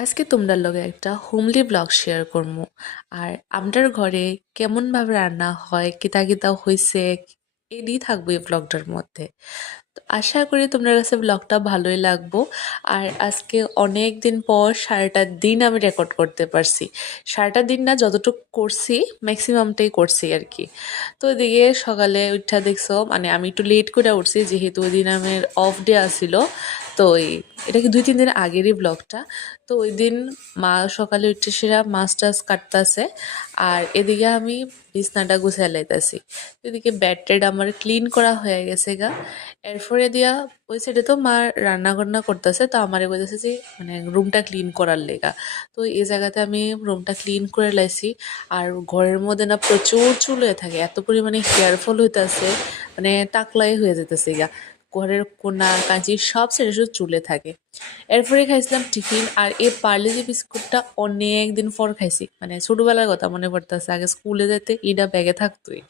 আজকে তোমরা লগে একটা হোমলি ব্লগ শেয়ার করবো। আর আমরার ঘরে কেমন ভাবে রান্না হয়, কিতা কিতা হইছে, এডি থাকবো এই ব্লগটার মধ্যে। তো আশা করি তোমার কাছে ব্লগটা ভালোই লাগবো। আর আজকে অনেক দিন পর সারাটা দিন আমি রেকর্ড করতে পারছি। সারাটা দিন না, যতটুকু করছি ম্যাক্সিমামটাই করছি আর কি। তো এদিকে সকালে উঠা দেখছো, মানে আমি একটু লেট করে উঠছি যেহেতু ওই দিন আমার অফ ডে আসিল। তো এটা কি 2-3 দিন আগেরই ব্লগটা। তো ওই দিন মা সকালে উঠে সেরা মাছ টাছ কাটতেছে, আর এদিকে আমি বিছনাটা গুছিয়ে লাইতেছি। এদিকে বেড টেড আমার ক্লিন করা হয়ে গেছে গা। এরপরে দিয়া ওই সাইডে তো মা রান্না বান্না করতেছে, তো আমারে কইতেছে যে মানে রুমটা ক্লিন করার লেগা। তো এই জায়গাতে আমি রুমটা ক্লিন করে লাইছি। আর ঘরের মধ্যে না প্রচুর চুল হয়ে থাকে, এত পরিমাণে হেয়ার ফল হইতেছে, মানে টাকলাই হয়ে যেতেছে গা। ঘরের কোনা কাঁচি সব ছেড়ে শুধু চুলে থাকে। এরপরে খাইছিলাম টিফিন, আর এই পার্লেজি বিস্কুটটা অনেক দিন পর খাইছি, মানে ছোটবেলার কথা মনে পড়তেছে, আগে স্কুলে যেতে ইটা ব্যাগে থাকতোই।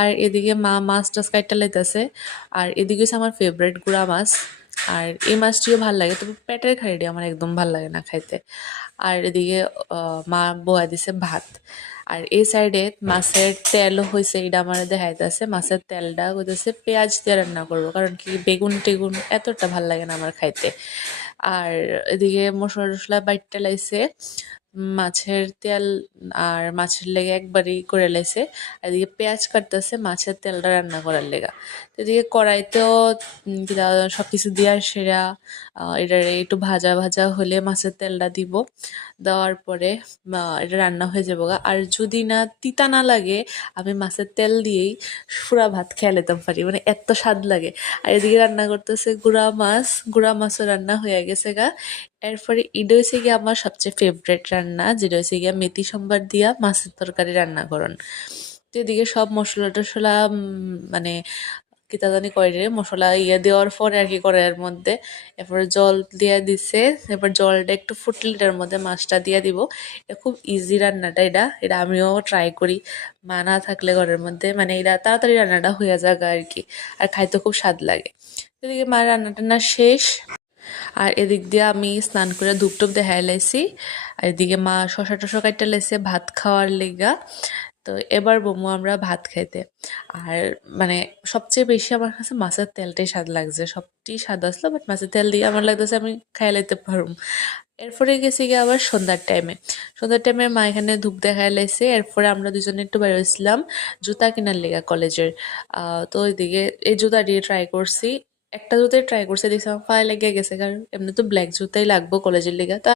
আর এদিকে মা মাছ টাছ কাইটা লাইতেছে। আর এদিকে হচ্ছে আমার ফেভারিট গুড়া মাছ। আর এই মাছটিও ভাল লাগে, তবে পেটের খাইডি আমার একদম ভাল লাগে না খাইতে। আর এদিকে মা বয়া দিছে ভাত। আর এই সাইডে মাছের তেল হয়েছে, এটা আমার দেখাইতেছে। মাছের তেলটা কইতেছে পেঁয়াজ দিয়ে রান্না করবো, কারণ কি বেগুন টেগুন এতটা ভাল লাগে না আমার খাইতে। আর এদিকে মশলা টসলা বাইটটা লাইছে, মাছের তেল আর মাছের লেগে একবারই করে লাইছে। আর এদিকে পেঁয়াজ কাটতেছে মাছের তেলটা রান্না করার লেগা। তো এদিকে কড়াইতেও সব কিছু দেওয়ার সেরা, এটা একটু ভাজা ভাজা হলে মাছের তেলটা দিব। দেওয়ার পরে এটা রান্না হয়ে যাবো গা। আর যদি না তিতা না লাগে, আমি মাছের তেল দিয়েই পুরা ভাত খেয়ে নিতাম পারি, মানে এত স্বাদ লাগে। আর এদিকে রান্না করতেছে গুড়া মাছও রান্না হয়ে গেছে গা। এরপরে এটা হয়েছে গিয়ে আমার সবচেয়ে ফেভারেট রান্না, যেটা হয়েছে গিয়া মেথি সম্বার দিয়া মাছের তরকারি রান্না করন। তো এদিকে সব মশলা টসলা মানে কিতা জানি কয় রে, মশলা দেওয়ার পরে আর কি করে এর মধ্যে। এরপরে জল দিয়া দিছে, এরপর জলটা একটু ফুটলে এটার মধ্যে মাছটা দিয়া দিব। এটা খুব ইজি রান্নাটা, এটা আমিও ট্রাই করি মা না থাকলে ঘরের মধ্যে, মানে এটা তাড়াতাড়ি রান্নাটা হয়ে যায় আর কি। আর খাইতে খুব স্বাদ লাগে। এদিকে মা রান্না টান্না শেষ। আর এদিক দিয়ে আমি স্নান করে ধূপ টুপ দেখাই লাইছি। আর এদিকে মা শশা টশা কাইটা লাইছে ভাত খাওয়ার লেগা। তো এবার বমু আমরা ভাত খাইতে। আর মানে সবচেয়ে বেশি আমার কাছে মাছের তেলটাই স্বাদ লাগছে, সবটি স্বাদ আসলো, বাট মাছের তেল দিয়ে আমার লাগতেছে আমি খাই লাইতে পারুম। এরপরে গেছি গিয়ে আবার সন্ধ্যার টাইমে মা এখানে ধূপ দেখাই লাইছে। এরপরে আমরা দুজনে একটু বের হয়েছিলাম জুতা কেনার লেগা কলেজের। তো ওইদিকে এই জুতা দিয়ে ট্রাই করছি, একটা জুতাই ট্রাই করছে, দেখছি আমার পায়ে লেগে গেছে, কারণ এমনি তো ব্ল্যাক জুতাই লাগবো কলেজের লেগা।